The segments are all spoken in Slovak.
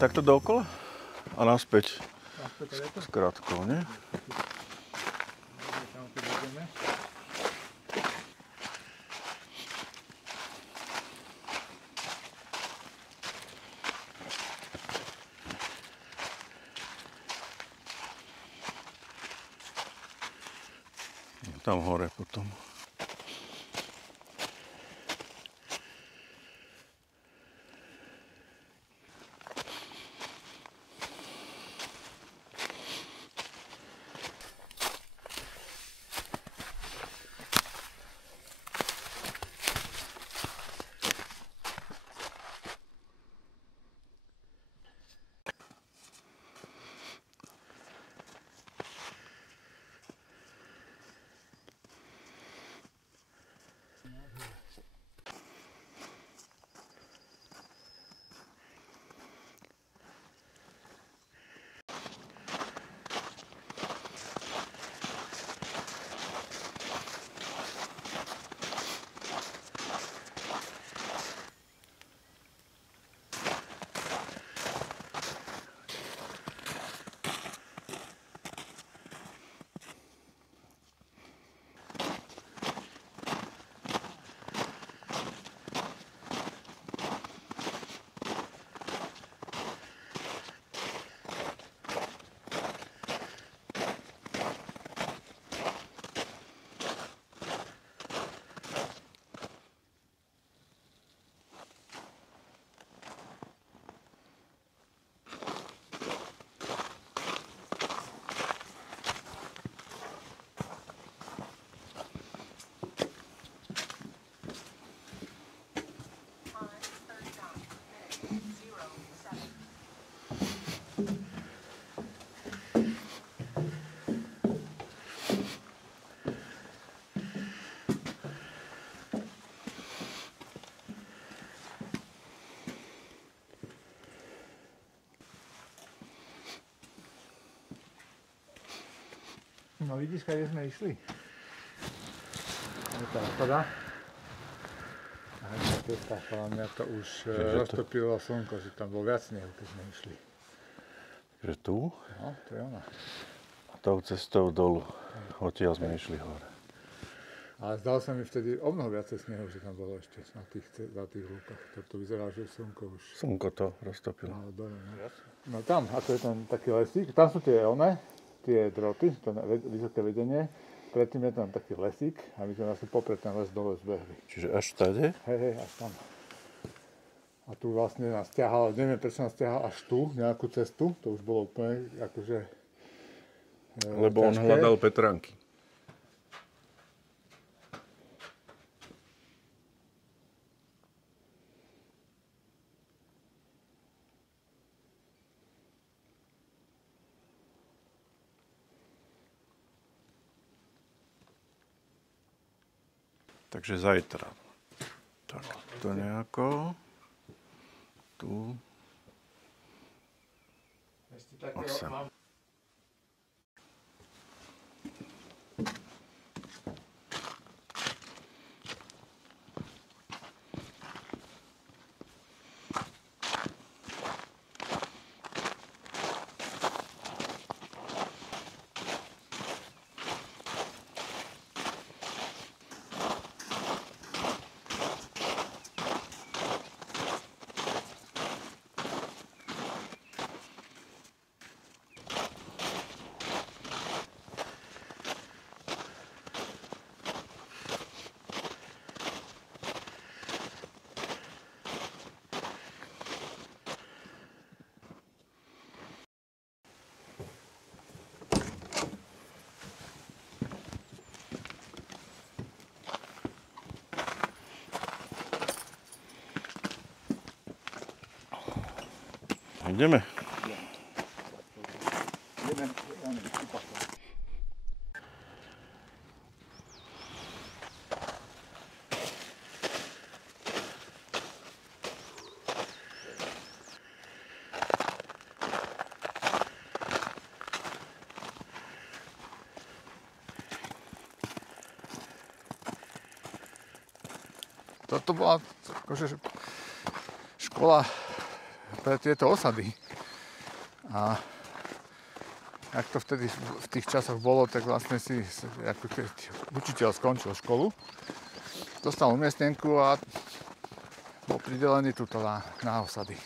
takto dookola? A naspäť. Naspäť S krátkou, nie? Tam keď ideme. Tam hore potom. No vidíš, kde sme išli? Je to napadá. A tá cesta, podľa mňa to už roztopilo slnko, že tam bol viac snehu, keď sme išli. Že tu? No, to je ona. A tou cestou dolu. Odtiaľ sme išli hore. Ale zdalo sa mi vtedy o mnoho viacej snehu, že tam bolo ešte na tých lúkach. To vyzerá, že slnko už... Slnko to roztopilo. No tam, ako je ten taký lesík, tam sú tie droty, to vysoké vedenie. Predtým je tam taký lesík a my sme asi popred ten les dole zbehli. Čiže až tady? Hej, až tam. A tu vlastne nás ťahal, neviem prečo nás ťahal až tu, nejakú cestu, to už bolo úplne akože Lebo on hľadal Petránky. Takže zajtra. Tak, to nejako. Tu. 8. Ideme. Toto bola akože škola pre tieto osady. A ak to vtedy v tých časoch bolo, tak vlastne si, ako keď učiteľ skončil školu, dostal umiestnenku a bol pridelený tuto na osady.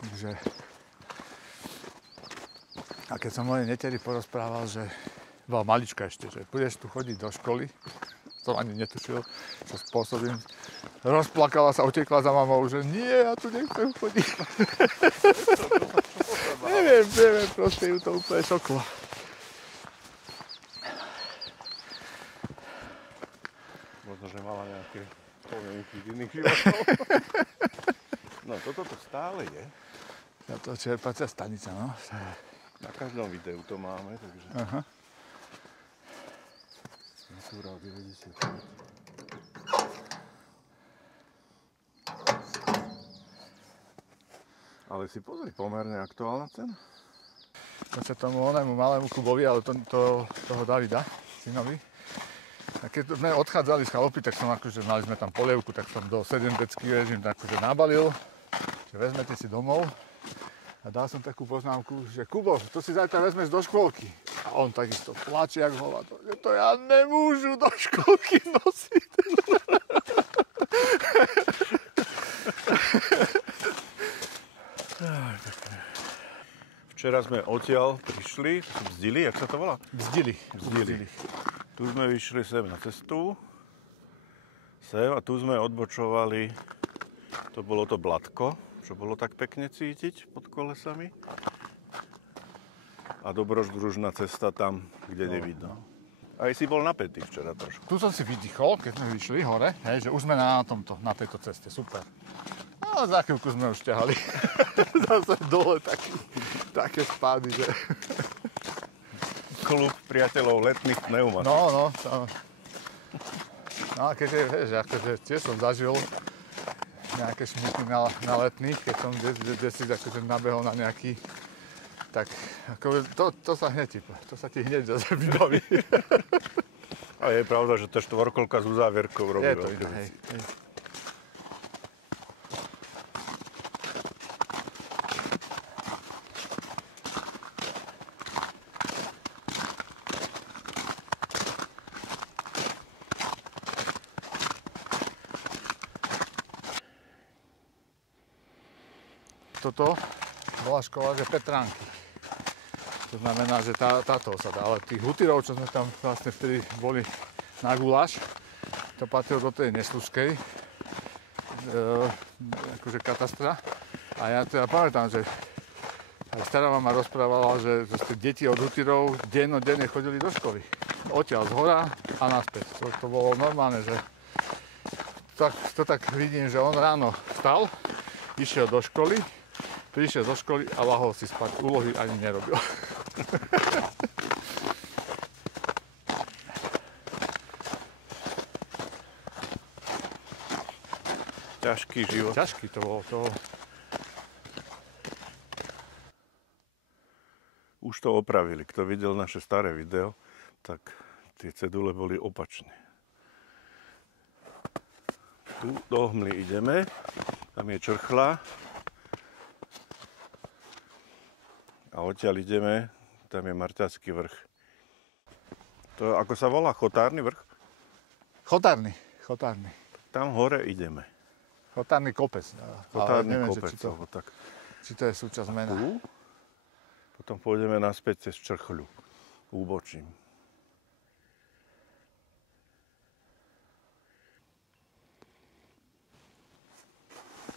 Takže, a keď som mojej neteri porozprával, že bola malička ešte, že budeš tu chodiť do školy, som ani netušil, čo spôsobím. Rozplakala sa, utekla za mamou, že nie, ja tu nechcem chodiť. neviem, proste ju to úplne šoklo. Možno, že mala nejaké spomienky z iných životov. No, toto to stále je. Ja to čerpacia stanica, no. Na každom videu to máme, takže... Aha. Natúra 90. Ale si pozri, pomerne aktuálna cena. To sa tomu onému malému Kubovi, ale toho Davida, synovi. A keď sme odchádzali z chalupy, tak som akože, mali sme tam polievku, tak som do 7-decký režim akože nabalil, že vezmete si domov. A dal som takú poznámku, že Kubo, to si zajtra vezmeš do škôlky. A on takisto plače jak hovado, že to ja nemôžu do škôlky nosiť. Včera sme odtiaľ prišli, Bzdili, jak sa to volá? Bzdili. Tu sme vyšli sem na cestu. Sem a tu sme odbočovali, to bolo to blatko, čo bolo tak pekne cítiť pod kolesami. A dobrodružná cesta tam, kde nevidno. Aj si bol napätý včera trošku. Tu som si vydýchol, keď sme vyšli hore, hej, že už sme na tejto ceste, super. No za chvíľku sme už ťahali zase dole také spády, že... Klub priateľov letných pneumatík. No a keďže, vieš, akože tiež som zažil nejaké šmuky na letných, keď som si akože nabehol na nejaký, tak akože to sa hneď to sa ti hneď zase vybaví. A je pravda, že tá štvorkolka s uzávierkou robí Je to veľké iné, veci. hej. Toto bola škola, že Petránky. To znamená, že táto osada, ale tých hutírov, čo sme tam vlastne vtedy boli na guláš, to patrilo do tej Nesluskej, akože katastra. A ja teda pamätám, že aj stará mama rozprávala, že deti od hutírov dennodenne chodili do školy. Odtiaľ z hora a naspäť. To bolo normálne, že to tak vidím, že on ráno vstal, išiel do školy, prišiel zo školy a lahol si spať. Úlohy ani nerobil. Ťažký život. Ťažký to bolo. Už to opravili. Kto videl naše staré video, tak tie cedule boli opačné. Tu do hmly ideme. Tam je črchla. A odtiaľ ideme, tam je Marťacký vrch. To ako sa volá? Chotárny vrch? Chotárny. Tam hore ideme. Chotárny kopec. Chotárny neviem, kopec. Či to je súčasť mena. Tu. Potom pôjdeme naspäť cez črchľu. Úbočím.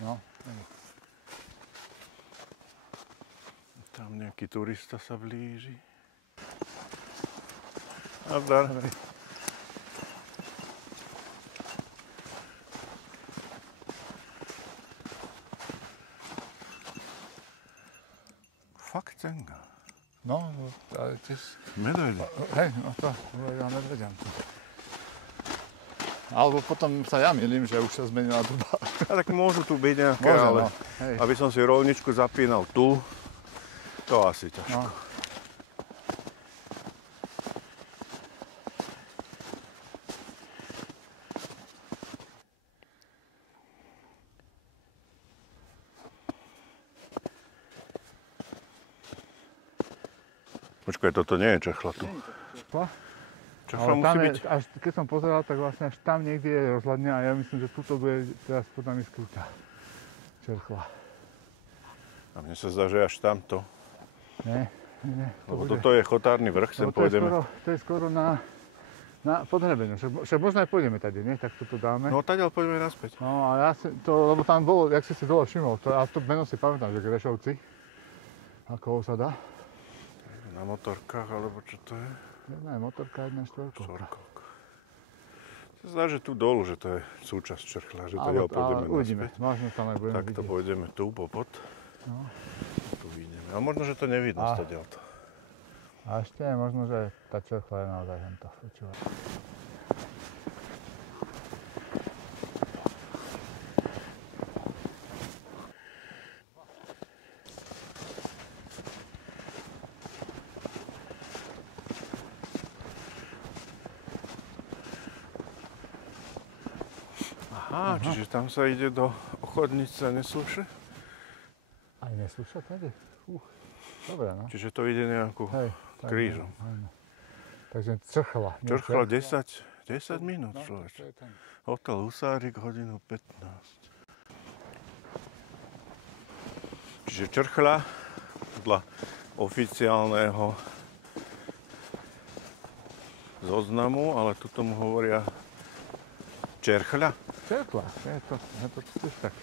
No. Tam nejaký turista sa blíži. Nazdar. Fakt cenga. No, ale tiež... Medveď. Hej, no to ja medvedianku. Alebo potom sa ja milím, že už sa zmenila doba. A tak môžu tu byť nejaké, Môže, ale no. Hej. aby som si rolničku zapínal tu, to asi ťažko. No. Počkaj, toto nie je čerchla tu. Čerchla. Čerchla Ale musí tam je, byť... až keď som pozeral, tak vlastne až tam niekde je rozhľadňa a ja myslím, že tuto bude teraz pod nami skrytá čerchla. A mne sa zdá, že až tamto. Nie. Lebo toto je Chotárny vrch, sem pôjdeme. To je skoro na podhrebenie. Však možno aj pôjdeme tady, nie? Tak toto dáme. No tak, ale poďme naspäť. No a ja si to, lebo tam bolo, jak si dole všimol, a to meno si pamätám, že Grešovci. Ako osada. Na motorkách, alebo čo to je? Jedna je motorka, jedna štvorkovka. Štvorkovka. Sa zdá, že tu dolu, že to je súčasť čerchla, že to pôjdeme uvidíme, naspäť. možno tam aj budeme Tak to vidieť. pôjdeme tu, popod. No. Tu vidíme. A možno, že to nevidno stadiaľto. A ešte je možno, že tá čerchla je naozaj hento. Počúvaj. Aha, čiže tam sa ide do Ochodnice Nesluše? Aj nesúša tady? Dobre, no. Čiže to ide nejakú krížom. Áno. Takže čerchla. Čerchla 10 minút, človeč. Hotel Husárik, hodinu 15. Čiže čerchla podľa oficiálneho zoznamu, ale tu tomu hovoria čerchla. Čerchla, je to tiež tak.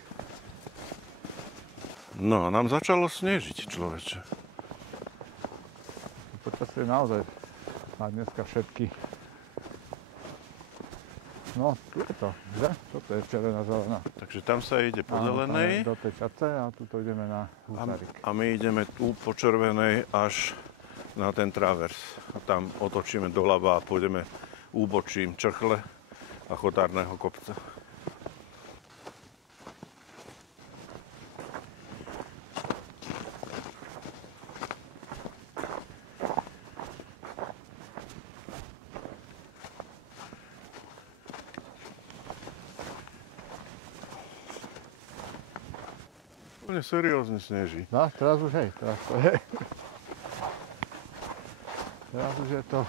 No a nám začalo snežiť, človeče. Počasie naozaj má dneska všetky. No, tu je to, že? Toto je červená zelená. Takže tam sa ide po zelenej. Do tej čace a tuto ideme na Husárik. A my ideme tu po červenej až na ten travers. A tam otočíme doľava a pôjdeme úbočím Črchle a Chotárneho kopca. Úplne seriózne sneží. No, teraz už hej, teraz to je. Teraz už je to...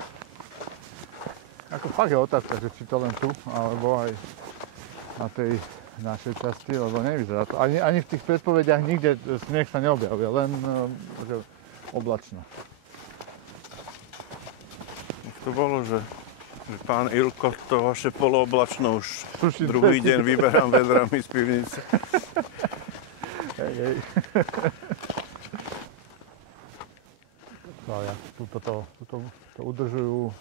Ako fakt je otázka, že či to len tu, alebo aj na tej našej časti, lebo nevyzerá to. Ani v tých predpovediach nikde sneh sa neobjavuje, len že oblačno. To bolo, že pán Ilko, to vaše polooblačno už Tuším, druhý deň vyberám vedrami z pivnice. Hej. No ja to udržujú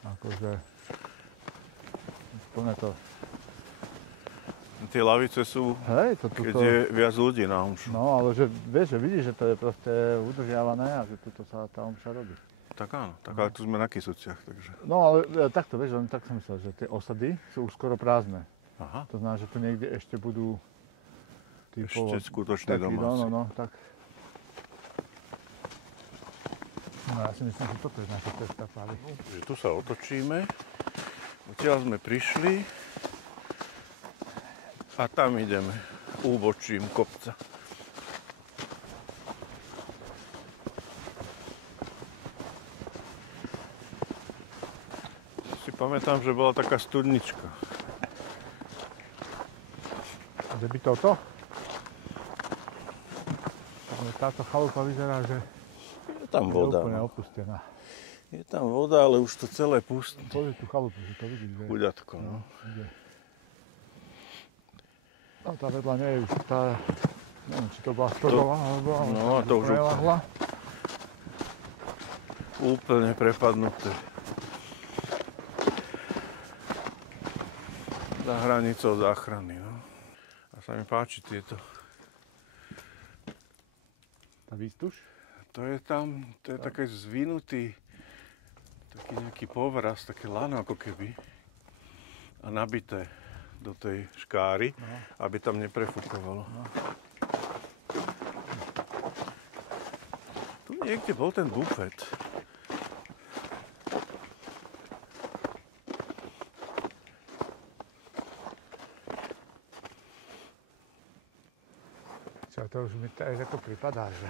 akože plne to. Tie lavice sú, Hej, keď je viac ľudí na omšu. No, ale že vieš, že vidíš, že to je proste udržiavané a že tuto sa tá omša robí. Tak áno, tak ale tu sme na Kysuciach, takže... No ale takto, vieš, len tak som myslel, že tie osady sú už skoro prázdne. Aha. To znamená, že tu niekde ešte budú Ešte skutočný domáci. No, tak. No ja si myslím, že toto je naša cesta práve. Takže tu sa otočíme, odtiaľ sme prišli a tam ideme úbočím kopca. Si pamätám, že bola taká studnička. Že by toto? Táto chalupa vyzerá, že Je tam je voda. úplne No. opustená. Je tam voda, ale už to celé pustné. Pozri tú chalupu, že to vidíš, že... Chuďatko, no. No tá vedľa nie je už tá... Neviem, či to bola stodola, alebo... No a to už prelahla. Úplne prepadnuté. Za hranicou záchrany, no. A sa mi páči tieto. Tá výstuž? To je tam, to je také zvinutý, taký nejaký povraz, také lano ako keby. A nabité do tej škáry, aby tam neprefúkovalo. No. Tu niekde bol ten bufet. Čo to už mi tak ako pripadá, že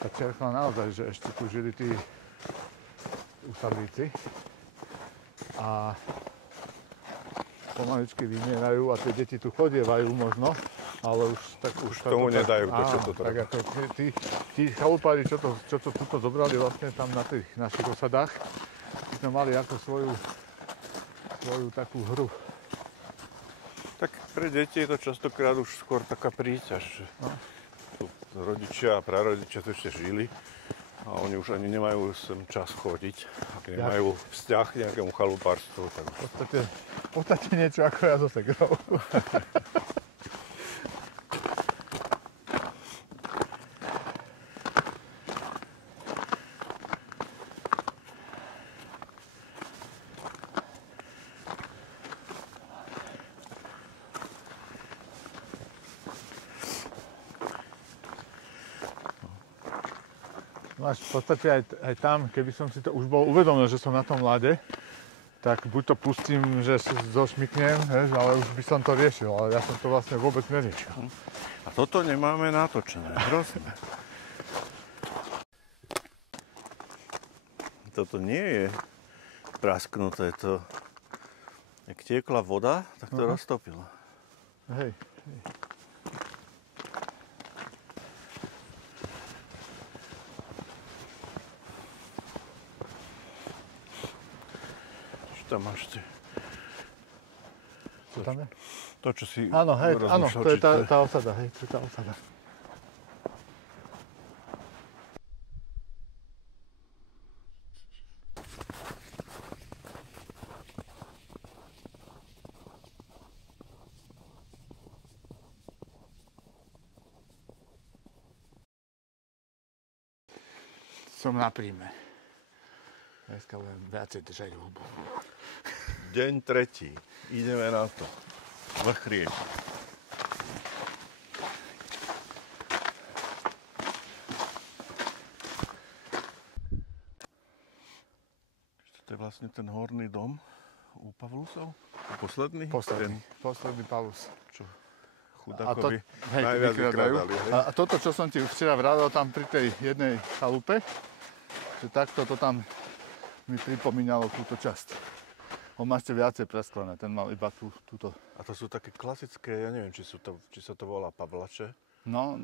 tá čerchva naozaj, že ešte tu žili tí usadlíci. A pomaličky vymierajú a tie deti tu chodievajú možno, ale už tomu nedajú to, čo to tak treba. ako tí chalupári, čo to tuto zobrali vlastne tam na tých našich osadách, sme mali ako svoju takú hru. Tak pre deti je to častokrát už skôr taká príťaž, že tu rodičia a prarodičia tu ešte žili a oni už ani nemajú sem čas chodiť, ak nemajú vzťah k nejakému chalupárstvu. Tak V podstate niečo ako ja so segrou. Máš v podstate aj tam, keby som si to už bol uvedomil, že som na tom ľade, tak buď to pustím, že zošmyknem, ale už by som to riešil, ale ja som to vlastne vôbec neriešil. A toto nemáme natočené, hrozné. Toto nie je prasknuté, to jak tiekla voda, tak to roztopilo. Hej. Tam máš ty. Čo tam je? To, čo si Áno, hej, áno, rozmýšľal, to je či tá osada, hej, to je tá osada. Som na príjme. Dneska budem viacej držať hubu. Deň tretí. Ideme na to. Vrch rieky. To je vlastne ten horný dom u Pavlusov? Posledný? Posledný Pavlus. Čo chudákovi hej, najviac vykradajú. vykradali. Hej? A toto, čo som ti včera vravil tam pri tej jednej chalupe, že takto to tam mi pripomínalo túto časť. On má ešte viacej presklené, ten mal iba túto. A to sú také klasické, ja neviem, či sa to volá pavlače. No.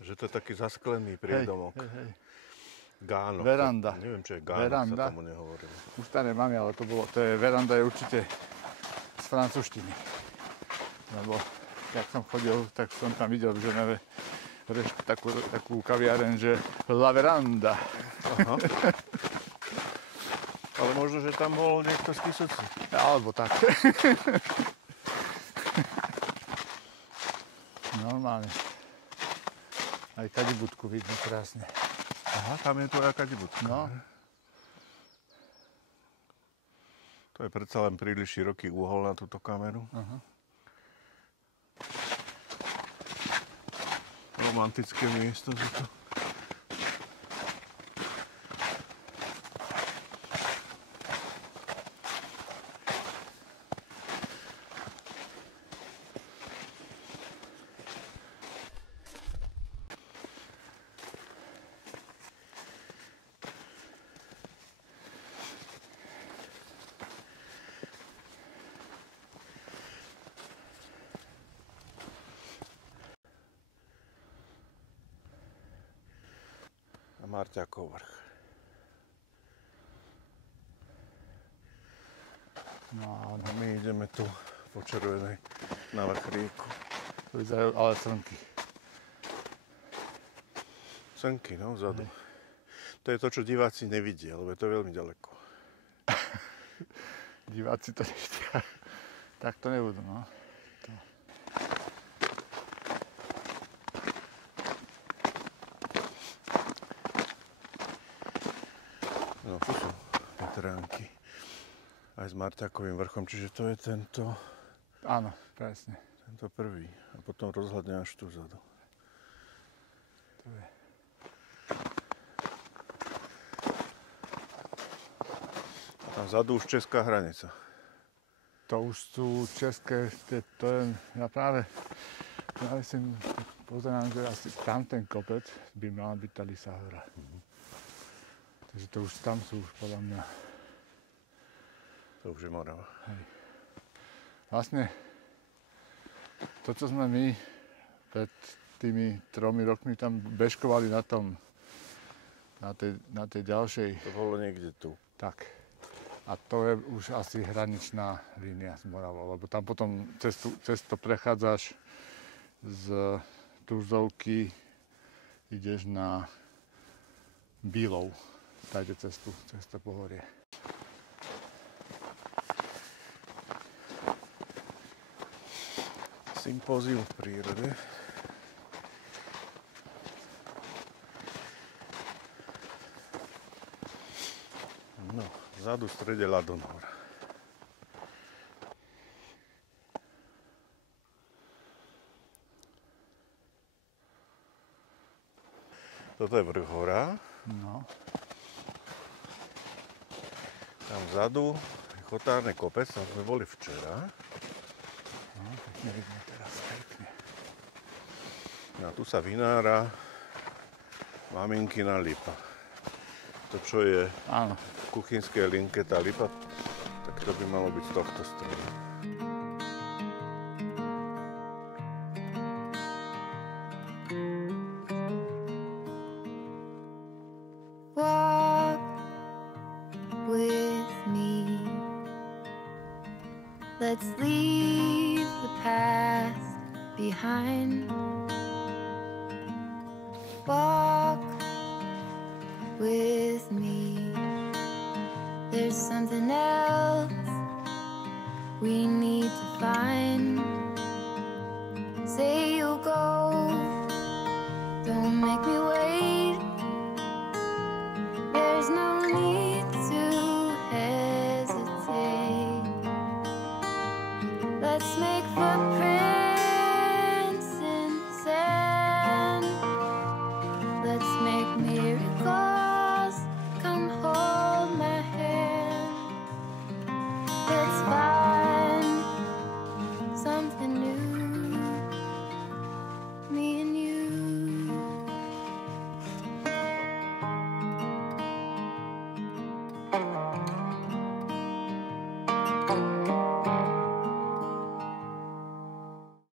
Že to je taký zasklený prídomok. Hej. Gánok. Veranda. Neviem, čo je gánok, Veranda. sa tomu nehovorilo. Už staré máme, ale veranda je určite z francúzštiny. Lebo jak som chodil, tak som tam videl v Ženeve takú kaviareň, že La Veranda. Aha. Ale možno, že tam bol niekto z Kysuci. Alebo tak. Normálne. Aj kadibudku vidno krásne. Aha, tam je tvoja kadibudka. No. To je predsa len príliš široký úhol na túto kameru. Aha. Romantické miesto je to. Marťákov vrch. No A my ideme tu po červenej na vrch rieku. to vyzerajú ale slnky. Slnky, no, vzadu. To je to, čo diváci nevidia, lebo je to veľmi ďaleko. Diváci to nevidia. Tak to nebudú, no. No, tu sú veteránky. Aj s Marťákovým vrchom, čiže to je tento Áno, presne. prvý. A potom rozhľadne až tu vzadu. To je. A tam vzadu už česká hranica. To už sú české, to je, ja práve si Pozerám, že asi tam ten kopec by mala byť tá Lysá hora. Takže to už tam sú už podľa mňa. To už je Morava. Hej. Vlastne to, čo sme my pred tými 3 rokmi tam bežkovali na tej ďalšej. To bolo niekde tu. Tak. A to je už asi hraničná línia s Moravou, lebo tam potom cez to prechádzaš z Turzovky, ideš na Bílov, tajde cez to pohorie. Sympózium v prírode. No, vzadu v strede ľadonor. Toto je vrch hora. No. Tam vzadu je Chotárny kopec, tam sme boli včera. No, pekne vidno teraz, pekne. A tu sa vynára maminkina lipa. To, čo je Áno. v kuchynskej linke, tá lipa, tak to by malo byť z tohto stromu. Walk with me. Let's leave the past behind. Walk with me. There's something else we need to find. Say you'll go, don't make me wait.